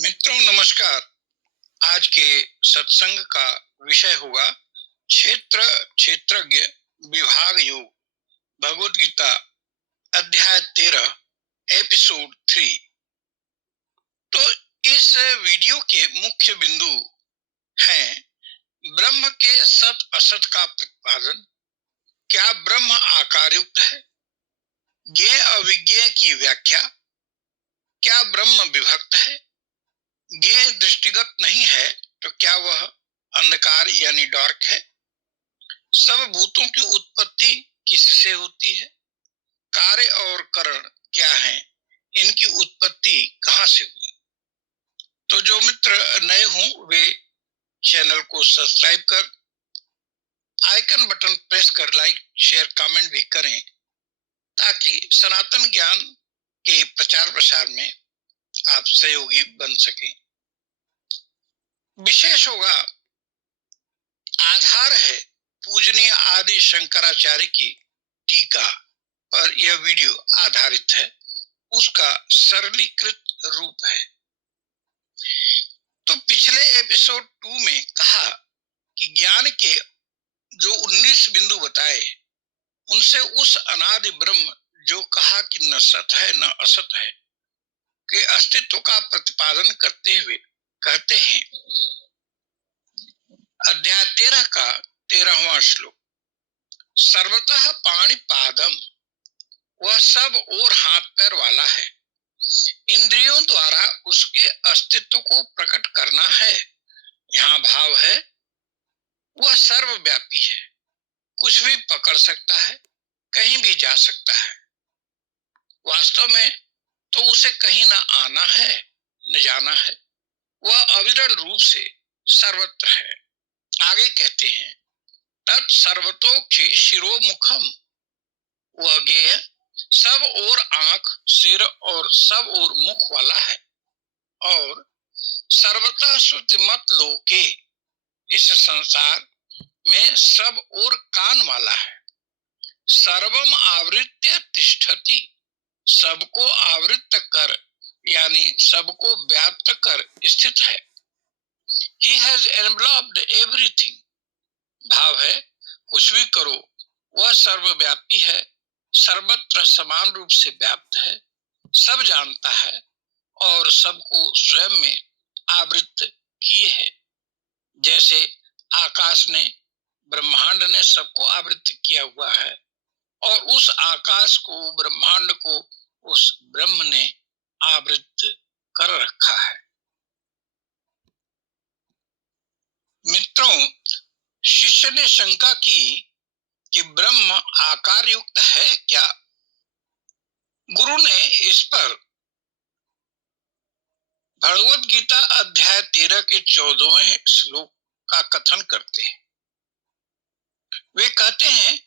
मित्रों नमस्कार। आज के सत्संग का विषय होगा क्षेत्र क्षेत्रज्ञ विभाग योग, भगवत गीता अध्याय 13 एपिसोड 3। तो इस वीडियो के मुख्य बिंदु हैं ब्रह्म के सत असत का प्रतिपादन, क्या ब्रह्म आकार युक्त है, ज्ञेय अविज्ञेय की व्याख्या, क्या ब्रह्म विभक्त है, ज्ञेय दृष्टिगत नहीं है तो क्या वह अंधकार यानी डार्क है, सब भूतों की उत्पत्ति किससे होती है, कार्य और कारण क्या है, इनकी उत्पत्ति कहां से हुई। तो जो मित्र नए हों वे चैनल को सब्सक्राइब कर आइकन बटन प्रेस कर लाइक शेयर कमेंट भी करें, ताकि सनातन ज्ञान के प्रचार प्रसार में आप सहयोगी बन सकें। विशेष होगा आधार है पूजनीय आदि शंकराचार्य की टीका पर यह वीडियो आधारित है, उसका सरलीकृत रूप है। तो पिछले एपिसोड 2 में कहा कि ज्ञान के जो 19 बिंदु बताए उनसे उस अनादि ब्रह्म जो कहा कि न सत है न असत है के अस्तित्व का प्रतिपादन करते हुए कहते हैं, अध्याय 13 का 13वां श्लोक, सर्वतः पाणिपादम, वह सब और हाथ पैर वाला है, इंद्रियों द्वारा उसके अस्तित्व को प्रकट करना है। यहाँ भाव है वह सर्वव्यापी है, कुछ भी पकड़ सकता है, कहीं भी जा सकता है। वास्तव में तो उसे कहीं न आना है न जाना है, वह अविरल रूप से सर्वत्र है। आगे कहते हैं, तत्सर्वतोक्षि शिरोमुखम, वह ज्ञेय सब और आंख सिर और सब और मुख वाला है, और सर्वतः श्रुतिमत लोके, इस संसार में सब और कान वाला है, सर्वम आवृत्य तिष्ठति, सबको आवृत्त कर यानी सबको व्याप्त कर स्थित है। He has enveloped everything, भाव है कुछ भी करो वह सर्वव्यापी है, सर्वत्र समान रूप से व्याप्त है, सब जानता है और सबको स्वयं में आवृत्त किए है। जैसे आकाश ने ब्रह्मांड ने सबको आवृत्त किया हुआ है, और उस आकाश को ब्रह्मांड को उस ब्रह्म ने आवृत्त कर रखा है। मित्रों, शिष्य ने शंका की कि ब्रह्म आकार युक्त है क्या। गुरु ने इस पर भगवत गीता अध्याय 13 के 14वें श्लोक का कथन करते हैं। वे कहते हैं,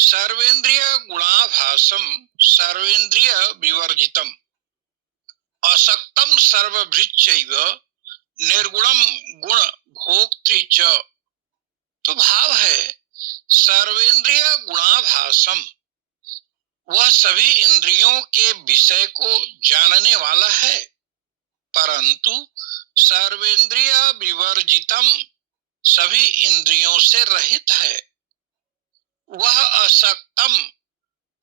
सर्वेंद्रिय गुणाभासम सर्वेंद्रिय विवर्जितम असक्तम सर्वभृच्चैव निर्गुणम गुण भोक्तृ च। तो भाव है सर्वेंद्रिय गुणाभासम, वह सभी इंद्रियों के विषय को जानने वाला है, परंतु सर्वेंद्रिय विवर्जितम, सभी इंद्रियों से रहित है। वह असक्तम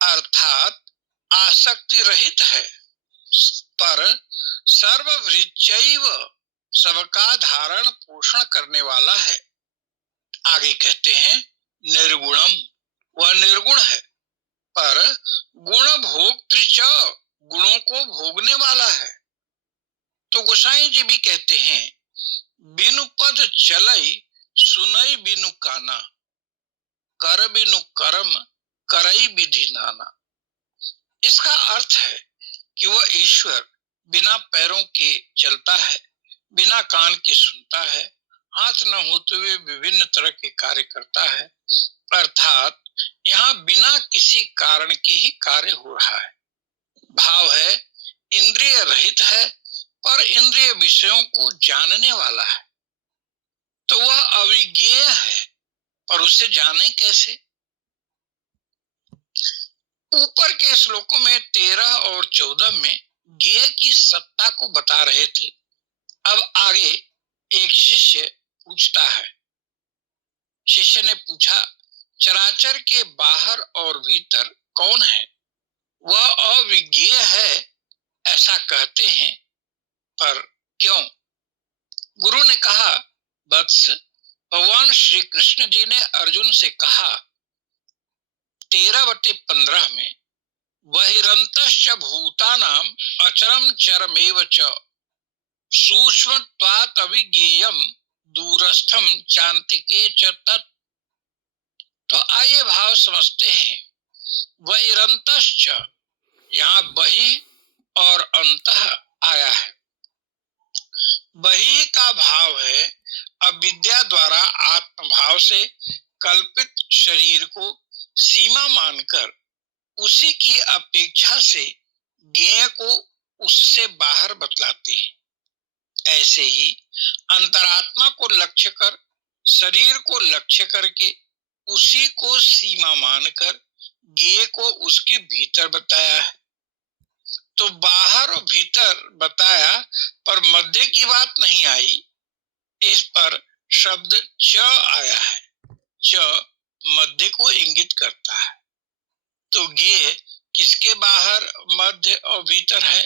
अर्थात आसक्ति रहित है, पर सर्वभृच्चैव, सबका धारण पोषण करने वाला है। आगे कहते हैं, निर्गुणम, वह निर्गुण है, पर गुण भोक्तृ च, गुणों को भोगने वाला है। तो गोसाई जी भी कहते हैं, बिनु पद चलई सुनई बिनु काना, कर बिनु कर्म करई विधि नाना। इसका अर्थ है कि वह ईश्वर बिना पैरों के चलता है, बिना कान के सुनता है, हाथ न होते हुए विभिन्न तरह के कार्य करता है, अर्थात यहाँ बिना किसी कारण के ही कार्य हो रहा है। भाव है इंद्रिय रहित है, पर इंद्रिय विषयों को जानने वाला है। तो वह अविज्ञेय है, पर उसे जाने कैसे। ऊपर के श्लोकों में 13 और 14 में ज्ञेय की सत्ता को बता रहे थे, अब आगे एक शिष्य पूछता है। शिष्य ने पूछा, चराचर के बाहर और भीतर कौन है? वह अविज्ञेय है ऐसा कहते हैं, पर क्यों? गुरु ने कहा, वत्स, भगवान श्री कृष्ण जी ने अर्जुन से कहा 13/15 में, बहिरंतश्च भूतानाम अचरम चरमेव च सूक्ष्मत्वात् अविज्ञेयम दूरस्थम चान्तिके च तत्। तो आइए भाव समझते हैं। बहिरंतश्च, यहाँ बहि और अंतः आया है। बहि का भाव है अविद्या द्वारा आत्मभाव से कल्पित शरीर को सीमा मानकर उसी की अपेक्षा से ज्ञेय को उससे बाहर बतलाते हैं। ऐसे ही अंतरात्मा को लक्ष्य कर, शरीर को लक्ष्य करके उसी को सीमा मानकर ज्ञेय को उसके भीतर बताया है। तो बाहर और भीतर बताया, पर मध्य की बात नहीं आई। इस पर शब्द च आया है। च मध्य को इंगित करता है। तो ज्ञेय किसके बाहर, मध्य और भीतर है?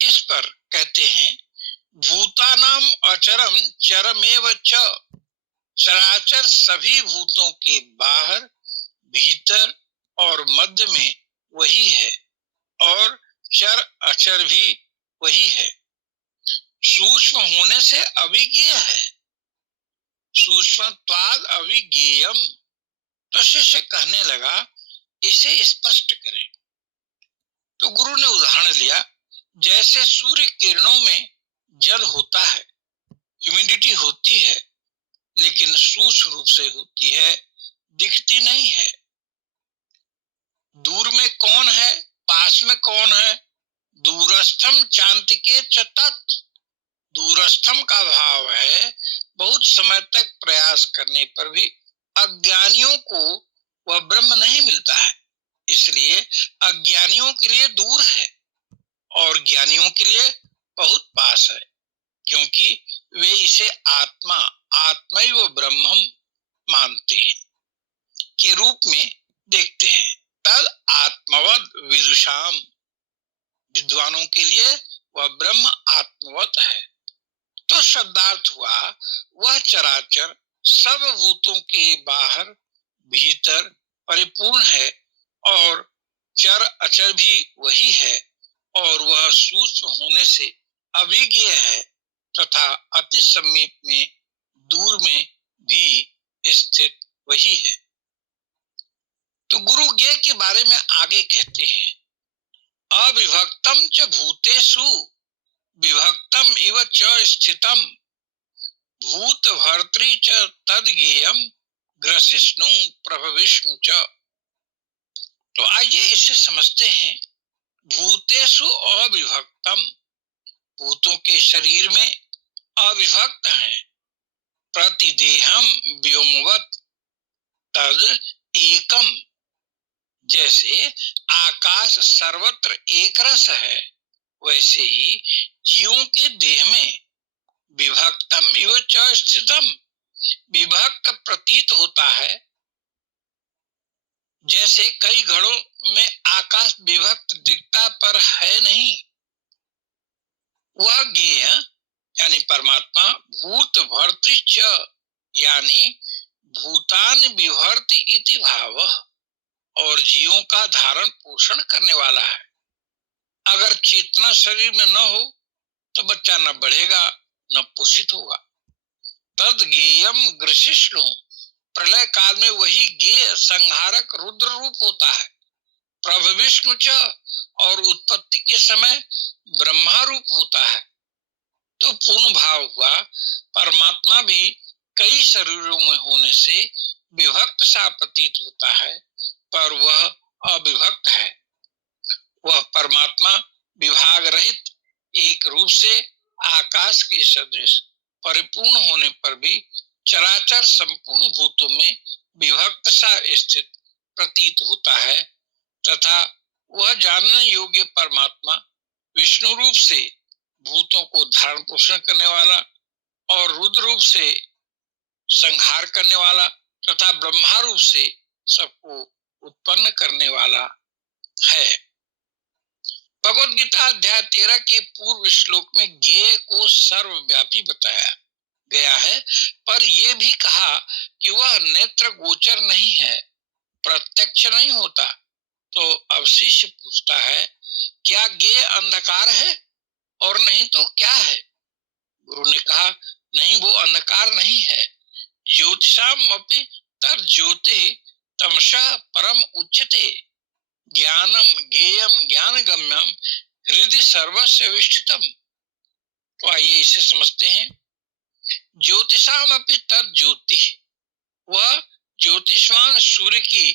इस पर कहते हैं, भूतानाम अचरम चरमेव च, चराचर सभी भूतों के बाहर, भीतर और मध्य में वही है, और चर अचर भी वही है। सूक्ष्म होने से अविज्ञेय है। सूक्ष्मत्वाद अविज्ञेयम। तो शिष्य कहने लगा, इसे स्पष्ट करें। तो गुरु ने उदाहरण लिया, जैसे सूर्य किरणों में जल होता है, ह्यूमिडिटी होती है, लेकिन सूक्ष्म रूप से होती है, दिखती नहीं है। दूर में कौन है, पास में कौन है? दूरस्थम चान्तिके च तत्। दूरस्थम का भाव है बहुत समय तक प्रयास करने पर भी अज्ञानियों को वह ब्रह्म नहीं मिलता है, इसलिए अज्ञानियों के लिए दूर है और ज्ञानियों के लिए बहुत पास है, क्योंकि वे इसे आत्मा, आत्मैव ब्रह्मम मानते हैं के रूप में देखते हैं। तद आत्मवद विदुषाम, विद्वानों के लिए वह ब्रह्म आत्मवत है। तो शब्दार्थ हुआ, वह चराचर सब भूतों के बाहर भीतर परिपूर्ण है, और चर अचर भी वही है, और वह सूक्ष्म होने से अविज्ञेय है तथा अति समीप में, दूर में भी स्थित वही है। तो गुरु ज्ञेय के बारे में आगे कहते हैं, अविभक्तम च भूतेषु विभक्तम इव च स्थितम भूत भर्तृ च तद ज्ञेयम ग्रसिष्णु प्रभविष्णु च। तो आइए इसे समझते हैं। भूतेषु अविभक्तम, भूतों के शरीर में अविभक्त हैं। प्रतिदेहम व्योमवत तद एकम, जैसे आकाश सर्वत्र एक रस है, वैसे ही जीवों के देह में विभक्तम इव च स्थितम, विभक्त प्रतीत होता है। जैसे कई घड़ों में आकाश विभक्त दिखता पर है नहीं, वह ज्ञेय यानी परमात्मा भूत भर्तृ च, यानी भूतान विभर्ति इति भाव, और जीवों का धारण पोषण करने वाला है। अगर चेतना शरीर में न हो तो बच्चा न बढ़ेगा न पोषित होगा। तद ज्ञेयम ग्रसिष्णु, प्रलय काल में वही ज्ञेय संहारक रुद्र रूप होता है। प्रभविष्णु च, और उत्पत्ति के समय ब्रह्मा रूप होता है। तो पूर्ण भाव हुआ, परमात्मा भी कई शरीरों में होने से विभक्त सा प्रतीत होता है, पर वह अविभक्त है। वह परमात्मा विभाग रहित एक रूप से आकाश के सदृश परिपूर्ण होने पर भी चराचर संपूर्ण भूतों में विभक्त सा स्थित प्रतीत होता है, तथा वह जानने योग्य परमात्मा विष्णु रूप से भूतों को धारण पोषण करने वाला और रुद्र रूप से संहार करने वाला तथा ब्रह्मा रूप से सबको उत्पन्न करने वाला है। भगवद गीता अध्याय 13 के पूर्व श्लोक में ज्ञेय को सर्वव्यापी बताया गया है, पर यह भी कहा कि वह नेत्र गोचर नहीं है, प्रत्यक्ष नहीं होता। तो अब शिष्य पूछता है, क्या ज्ञेय अंधकार है और नहीं तो क्या है? गुरु ने कहा, नहीं, वो अंधकार नहीं है। ज्योतिषामपि तज्ज्योति तमसः परम उच्यते, ज्ञानम ज्ञेयम ज्ञानगम्यम हृदय सर्वस्य विष्ठितम। तो आइए इसे समझते हैं। ज्योतिषामपि तज्ज्योति, वह ज्योतिषवान सूर्य की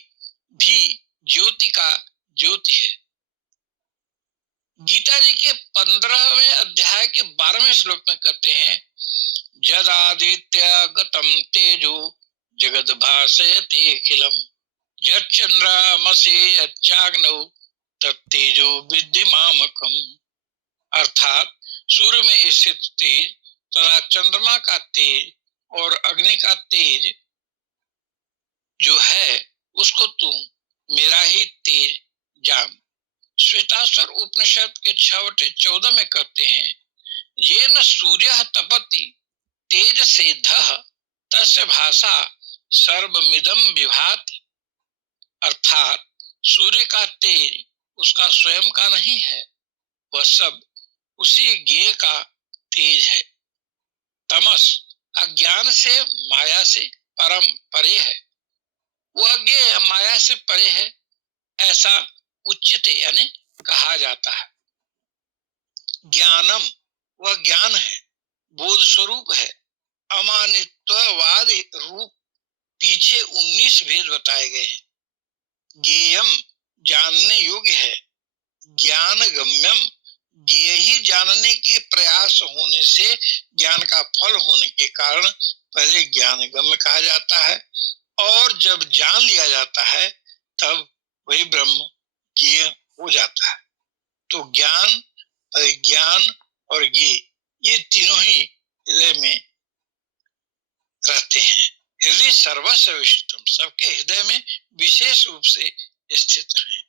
भी ज्योति का ज्योति है। गीता जी के 15वें अध्याय के 12वें श्लोक में कहते हैं, जदादित्य गतम तेजो जगद भासयते अखिलम यच्चंद्रमसि यच्चाग्नौ तत्तेजो विद्धि मामकम। अर्थात सूर्य में स्थित तेज तथा चंद्रमा का तेज और अग्नि का तेज जो है उसको तुम मेरा ही तेज जान। श्वेताश्वर उपनिषद के 6/14 में कहते हैं, ये न सूर्य तपति तेज से धह तस्य भाषा सर्वमिदं विभाति। अर्थात सूर्य का तेज उसका स्वयं का नहीं है, वह सब उसी ज्ञेय का तेज है। तमस अज्ञान से माया से परम परे है, वह ज्ञेय माया से परे है, ऐसा उच्यते यानी कहा जाता है। ज्ञानम वह ज्ञान है, बोध स्वरूप है। अमानित्ववाद रूप पीछे 19 भेद बताए गए हैं। ज्ञेयम जानने योग्य है, ज्ञान गम्यम ज्ञेय ही जानने के प्रयास होने से ज्ञान का फल होने के कारण पहले ज्ञान गम्य कहा जाता है, और जब जान लिया जाता है तब वही ब्रह्म ज्ञेय हो जाता है। तो ज्ञान, ज्ञान और ज्ञेय ये तीनों ही हृदय में रहते हैं। हृदय सर्वस्व विष्ठितम, सबके हृदय में विशेष रूप से स्थित हैं।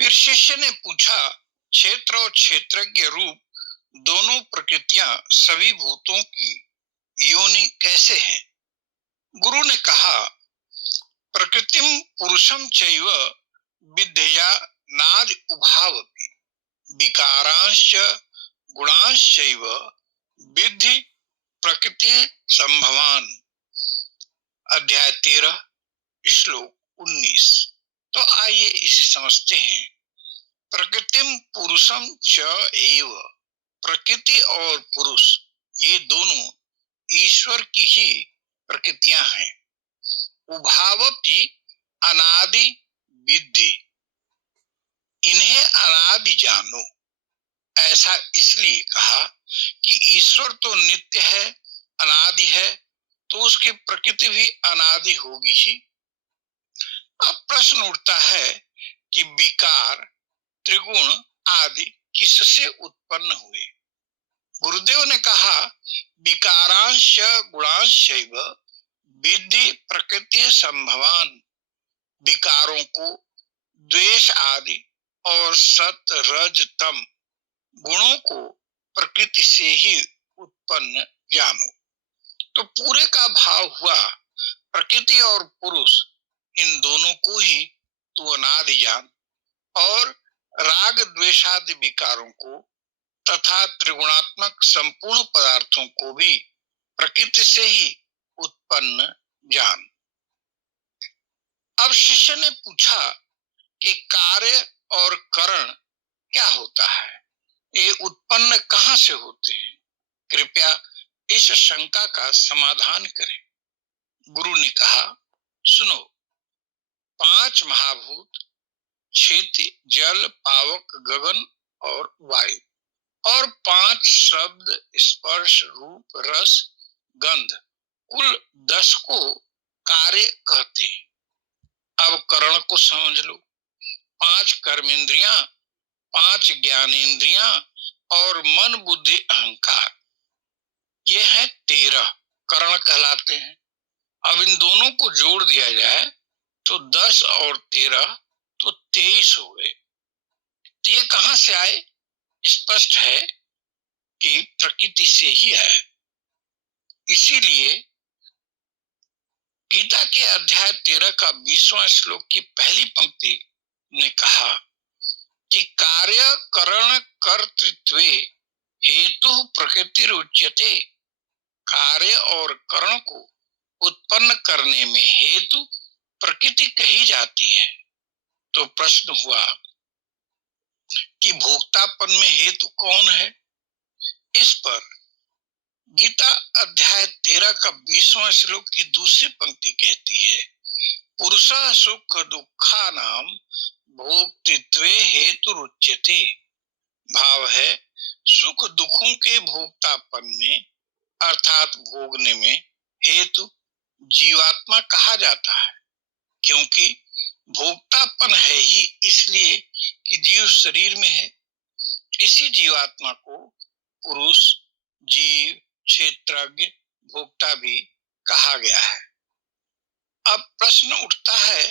फिर शिष्य ने पूछा, क्षेत्र और क्षेत्रज्ञ रूप दोनों प्रकृतियां सभी भूतों की योनि कैसे हैं? गुरु ने कहा, प्रकृतिम पुरुषम चैव विद्या नाद उभावपि विकारांश गुणांश्चैव विद्धि प्रकृति संभवान। अध्याय 13 श्लोक 19। तो आइए इसे समझते हैं। प्रकृतिम पुरुषम च एव, प्रकृति और पुरुष ये दोनों ईश्वर की ही प्रकृतियां हैं। उभावपि अनादि विद्धि, इन्हें अनादि जानो। ऐसा इसलिए कहा कि ईश्वर तो नित्य है, अनादि है, तो उसकी प्रकृति भी अनादि होगी ही। अब प्रश्न उठता है कि विकार त्रिगुण आदि किससे उत्पन्न हुए? गुरुदेव ने कहा, विकारांश गुणांश्चैव विद्धि प्रकृति संभवान। विकारों को द्वेष आदि और सत रज तम गुणों को प्रकृति से ही उत्पन्न जानो। तो पूरे का भाव हुआ, प्रकृति और पुरुष इन दोनों को ही तू अनादि जान, और राग द्वेषादि विकारों को तथा त्रिगुणात्मक संपूर्ण पदार्थों को भी प्रकृति से ही उत्पन्न जान। अब शिष्य ने पूछा कि कार्य और कारण क्या होता है, ये उत्पन्न कहां से होते हैं? कृपया इस शंका का समाधान करें। गुरु ने कहा, सुनो, 5 महाभूत क्षिति जल पावक गगन और वायु, और 5 शब्द स्पर्श रूप रस गंध, कुल 10 को कार्य कहते हैं। अब करण को समझ लो। 5 कर्मेंद्रियां 5 ज्ञानेंद्रियां और मन बुद्धि अहंकार, ये है 13 करण कहलाते हैं। अब इन दोनों को जोड़ दिया जाए तो 10 और 13 तो 23 हो गए। तो ये कहां से आए? स्पष्ट है कि प्रकृति से ही है। इसीलिए गीता के अध्याय 13 का 20वां श्लोक की पहली पंक्ति ने कहा कि कार्य करण कर्तृत्वे हेतु प्रकृति उच्यते। कार्य और करण को उत्पन्न करने में हेतु प्रकृति कही जाती है। तो प्रश्न हुआ कि भोक्तापन में हेतु कौन है? इस पर गीता अध्याय 13 का 20वां श्लोक की दूसरी पंक्ति कहती है, पुरुषः सुख दुखानां भोक्तृत्वे हेतु रुच्यते। भाव है, सुख दुखों के भोक्तापन में अर्थात भोगने में हेतु जीवात्मा कहा जाता है, क्योंकि भोक्तापन है ही इसलिए कि जीव शरीर में है। इसी जीवात्मा को पुरुष, जीव, क्षेत्रज्ञ, भोक्ता भी कहा गया है। अब प्रश्न उठता है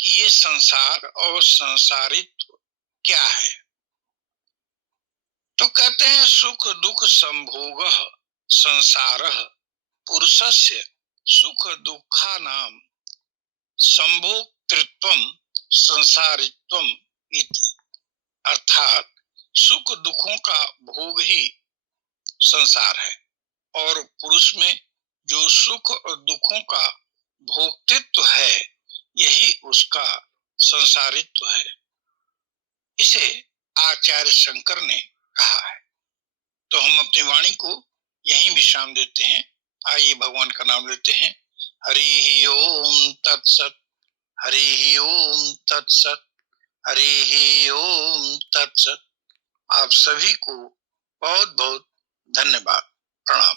कि ये संसार और संसारित्व क्या है? तो कहते हैं, सुख दुख संभोगः संसारः पुरुषस्य सुख दुखानां संभोक्तृत्वं संसारित्वम् इति। अर्थात सुख दुखों का भोग ही संसार है और पुरुष में जो सुख और दुखों का भोक्तृत्व है यही उसका संसारित्व है। इसे आचार्य शंकर ने कहा है। तो हम अपनी वाणी को यहीं विश्राम देते हैं। आइए भगवान का नाम लेते हैं। हरि ओम तत्सत, हरि ओम तत्सत, हरि ओम तत्सत। आप सभी को बहुत बहुत धन्यवाद, प्रणाम।